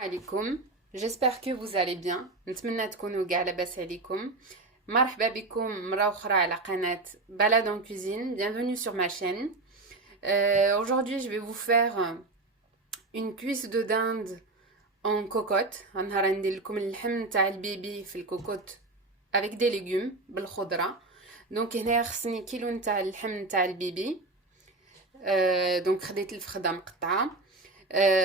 عليكم. J'espère que vous allez bien. نتمنى تكونوا كاع لاباس عليكم. مرحبا بكم مرة أخرى على قناة Balade en cuisine. Bienvenue sur ma chaîne. Aujourd'hui, je vais vous faire une cuisse de dinde en cocotte. غنهار ندير لكم اللحم تاع البيبي في الكوكوت avec des légumes بالخضرة. دونك هنايا خصني كيلو نتاع اللحم تاع البيبي. دونك خديت الفخده مقطعه.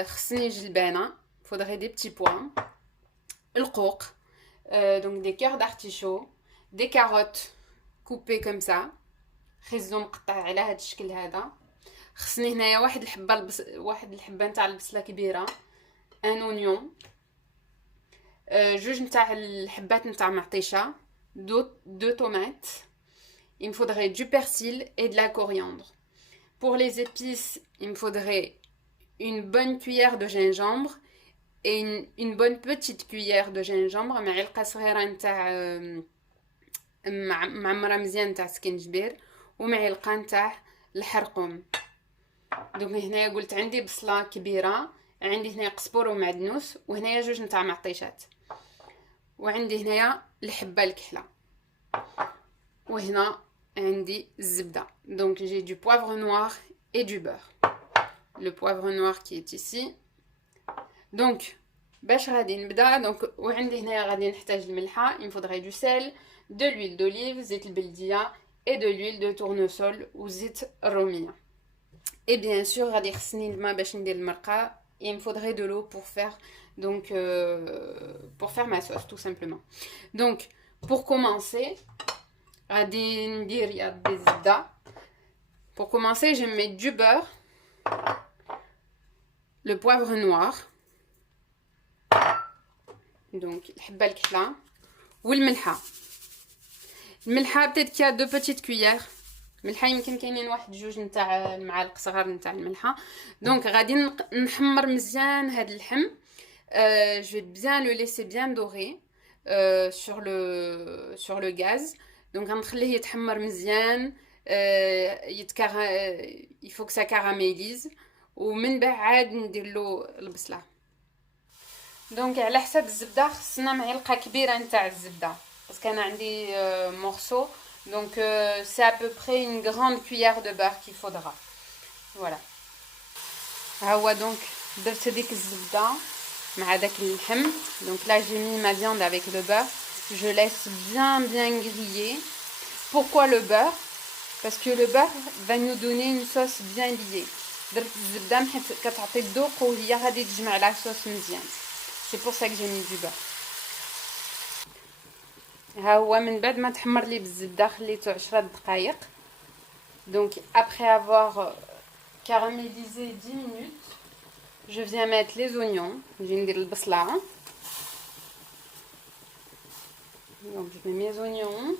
خصني جلبانه. Faudrait des petits pois. القوق. Donc des cœurs d'artichaut. Des carottes coupées comme ça. خيزو مقطع على هاد الشكل هذا. خصني هنايا واحد الحبه نتاع البصله كبيره. ان اونيون. جوج نتاع الحبات نتاع معطيشه. دو tomates. Il me faudrait du persil et de la coriandre. Pour les épices, il me faudrait une bonne cuillère de gingembre et une bonne petite cuillère de gingembre. معلقه صغيره نتاع معمره مزيان نتاع سكنجبير ومعلقه نتاع الحرقوم. دونك هنايا قلت عندي بصله كبيره، عندي هنايا قزبور ومعدنوس، وهنايا جوج نتاع معطيشات، وعندي هنايا الحبه الكحله، وهنا عندي الزبده. Donc j'ai du poivre noir et du beurre. Le poivre noir qui est ici. Donc باش غادي نبدا. دونك وعندي هنايا غادي نحتاج الملحه. Il me faudrait du sel, de l'huile d'olive, زيت البلديه et de l'huile de tournesol وزيت الروميه. Et bien sûr غادي خصني الماء باش ندير المرقه. Il me faudrait de l'eau pour faire pour faire ma sauce tout simplement. Donc pour commencer غادي ندير يا الزبده. Pour commencer, je vais mettre du beurre, le poivre noir, donc الحبه الكحله والملحه. الملحه peut-être qu'il y a 2 petites cuillères. الملحه يمكن كاينين واحد جوج نتاع المعالق صغار نتاع الملحه. دونك غادي نحمر مزيان هاد اللحم. Je vais bien le laisser bien doré sur le gaz. Donc غنخليه يتحمر مزيان. il faut que ça caramélise ومن بعد ندير له البصله. دونك على حساب الزبده خصنا معلقه كبيره نتاع الزبده باسكو انا عندي morceau. Donc c'est à peu près une grande cuillère de beurre qu'il faudra. Voilà. ها هو دونك درت ديك الزبده مع داك اللحم. Donc là j'ai mis ma viande avec le beurre. Je laisse bien griller. Pourquoi le beurre? Parce que le beurre va nous donner une sauce bien liée. درت الزبده حيت كتعطي الذوق وهي غادي تجمع لا صوص مزيان. C'est pour ça que j'ai mis du beurre. ها هو من بعد ما تحمر لي بالزبده خليته 10 دقائق. Donc après avoir caramélisé 10 minutes, je viens mettre les oignons. نجي ندير البصله. Donc je mets mes oignons.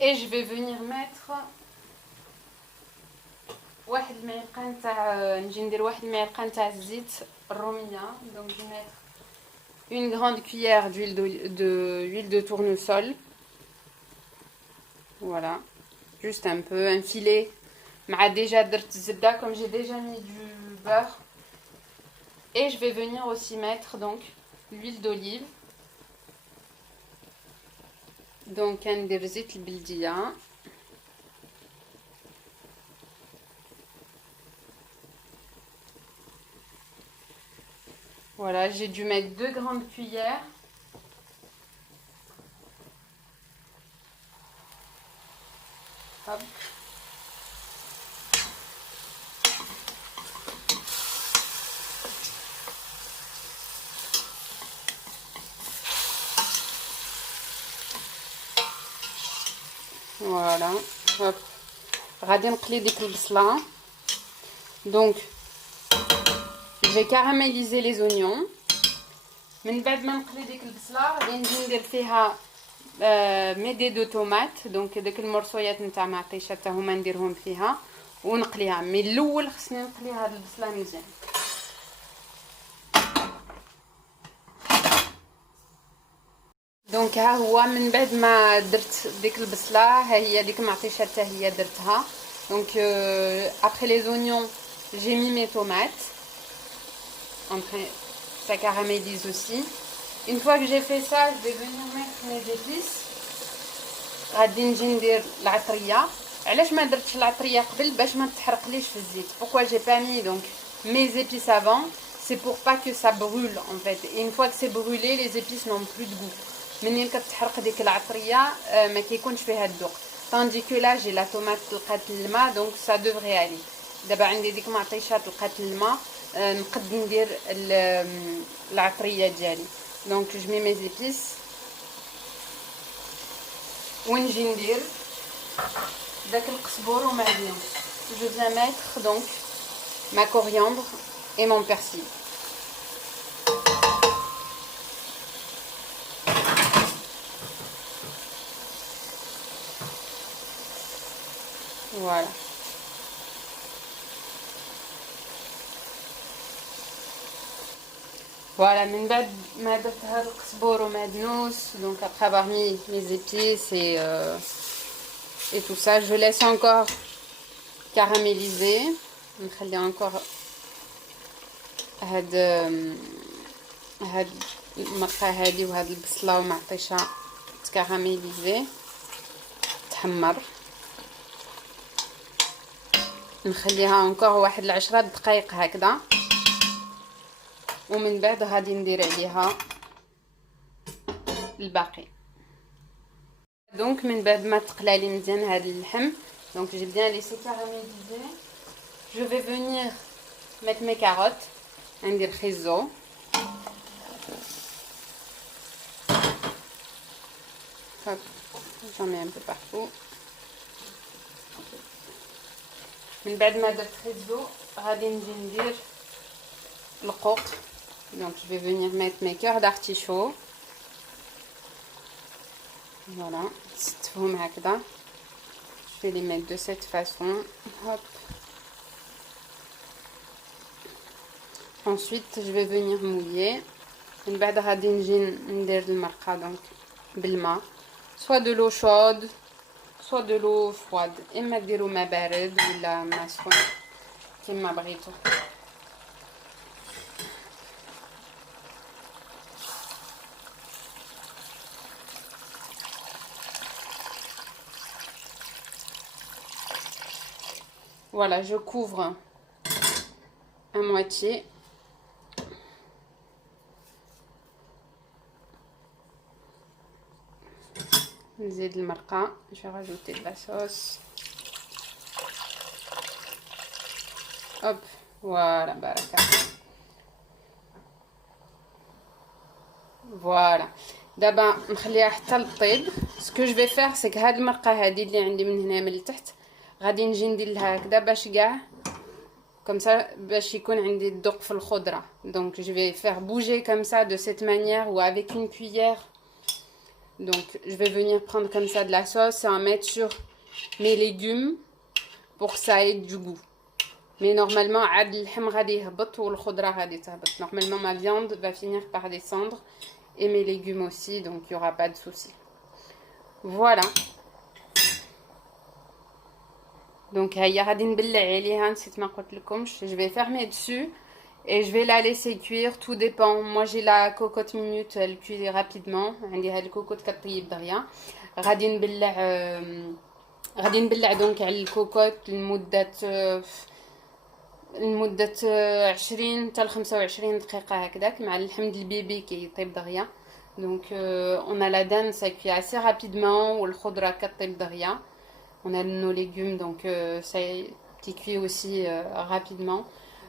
Et je vais venir mettre واحد المعلقه نتاع نجي ندير واحد المعلقه نتاع الزيت الروميه. Donc je vais mettre une grande cuillère d'huile de tournesol. Voilà, juste un peu, un filet. مع déjà درت الزبده comme j'ai déjà mis du beurre. Et je vais venir aussi mettre donc l'huile d'olive. Donc ندير زيت البلديه. Voilà, j'ai dû mettre 2 grandes cuillères. Hop. Voilà. Hop. غادي نقلي ديك البصله. Donc je vais caraméliser les oignons. من بعد ما نقلي ديك البصله غادي نجي ندير فيها ميدي دو طوماط. دونك داك المرصويات نتاع معطيشه حتى هما نديرهم فيها ونقليها. مي الاول خصني نقلي هاد البصله مزيان. دونك ها هو من بعد ما درت ديك البصله ها هي ديك معطيشه حتى هي درتها. دونك après les oignons j'ai mis mes tomates. ça caramélise aussi. Une fois que j'ai fait ça, je vais venir mettre mes épices. غادي نجي ندير العطريه. علاش ما درتش العطريه قبل؟ باش ما تحرقليش في الزيت. Pourquoi j'ai pas mis donc mes épices avant? C'est pour pas que ça brûle en fait. Et une fois que c'est brûlé, les épices n'ont plus de goût. منين كتحرق ديك العطريه ما كيكونش فيها الذوق. Tandis que là j'ai la tomate لقات الماء donc ça devrait aller. دابا عندي ديك معطيشات لقات الماء نقد ندير العطريه ديالي. Donc je mets mes épices. ونجي ندير داك القزبور ومعدنوس. Je viens mettre donc ma coriandre et mon persil. Voilà. Voilà, من بعد ما درت هاد القزبور ومعدنوس donc après avoir mis mes épices et tout ça, je laisse encore caraméliser. نخلي encore هاد المرقه هادي وهاد البصله ومعطيشه تكاراميليزي تحمر. نخليها encore واحد 10 دقائق هكذا ومن بعد غادي ندير عليها الباقي. دونك من بعد ما تقلى لي مزيان هذا اللحم donc j'ai bien laissé caraméliser. Je vais venir mettre mes carottes. ندير خيزو. Hop, j'en mets un peu partout. من بعد ما درت خيزو غادي نجي ندير القوق. Donc je vais venir mettre mes cœurs d'artichaut. Voilà, ستهم هكذا. Je vais les mettre de cette façon. Hop. Ensuite je vais venir mouiller. من بعد غادي نجي ندير المرقه donc بالماء. Soit de l'eau chaude, soit de l'eau froide. اما ديروا ماء بارد ولا ماء سخون كيما بغيتو. Voilà, je couvre à moitié. نزيد المرقه. Je vais rajouter de la sauce. Hop, voilà, baraka. Voilà. دابا نخليها حتى للطيب. Ce que je vais faire c'est que هاد المرقه هادي اللي عندي من هنا من التحت غادي نجي ندير لها هكذا باش كاع comme ça باش يكون عندي الذوق في الخضره. Donc je vais faire bouger comme ça de cette manière ou avec une cuillère. Donc je vais venir prendre comme ça de la sauce et en mettre sur mes légumes pour que ça ait du goût. Mais normalement عاد اللحم غادي يهبط والخضره غادي تهبط. Normalement ma viande va finir par descendre et mes légumes aussi, donc il y aura pas de souci. Voilà. Donc هيا غادي نبلع عليها. نسيت ما قلت لكمش. Je vais fermer dessus et je vais la laisser cuire. Tout dépend. Moi j'ai la cocotte minute, elle cuit rapidement. عندي هاد الكوكوط كطيب دغيا. غادي نبلع دونك على الكوكوط لمده 20 حتى ل 25 دقيقه هكذاك مع اللحم ديال البيبي كيطيب دغيا. Donc on a la dinde, ça cuit assez rapidement, ou le khodra كطيب دغيا. On a nos légumes, donc ça qui cuit aussi rapidement.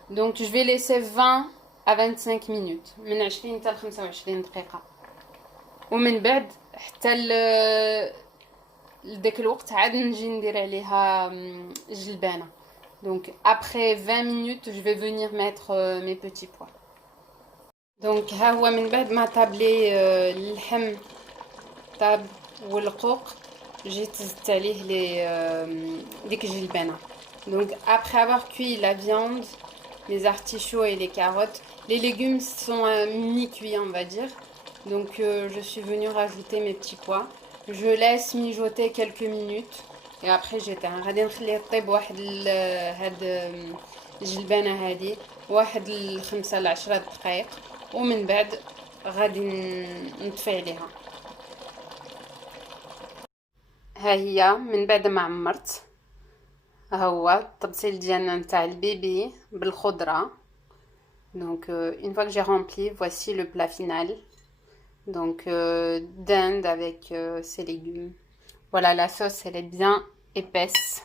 Donc je vais laisser 20 à 25 minutes. من 20 حتى ل 25 دقيقة. ومن بعد حتى لداك الوقت عاد نجي ندير عليها جلبانة. Donc après 20 minutes, je vais venir mettre mes petits pois. Donc ها هو من بعد ما طاب لي اللحم طاب والقوق جيت زدت عليه ديك الجلبانه. Donc après avoir cuit la viande, les artichauts et les carottes, les légumes sont mi-cuits on va dire. Donc je suis venue rajouter mes petits pois. Je laisse mijoter quelques minutes et après j'éteins. غادي نخليه يطيب واحد هاد الجلبانه هادي واحد ل5 ل10 دقائق، ومن بعد غادي نطفي عليها. ها هي من بعد ما عمرت، ها هو الطبسيل ديالنا نتاع البيبي بالخضره. Donc une fois que j'ai rempli, voici le plat final. Donc dinde avec ses légumes. Voilà, la sauce elle est bien épaisse.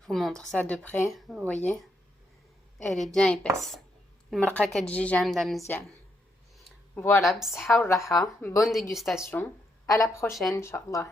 Je vous montre ça de près, vous voyez, elle est bien épaisse. المرقه كتجي جامده مزيان. Voilà, بصحة والراحة. Bonne dégustation. À la prochaine, Inch'Allah.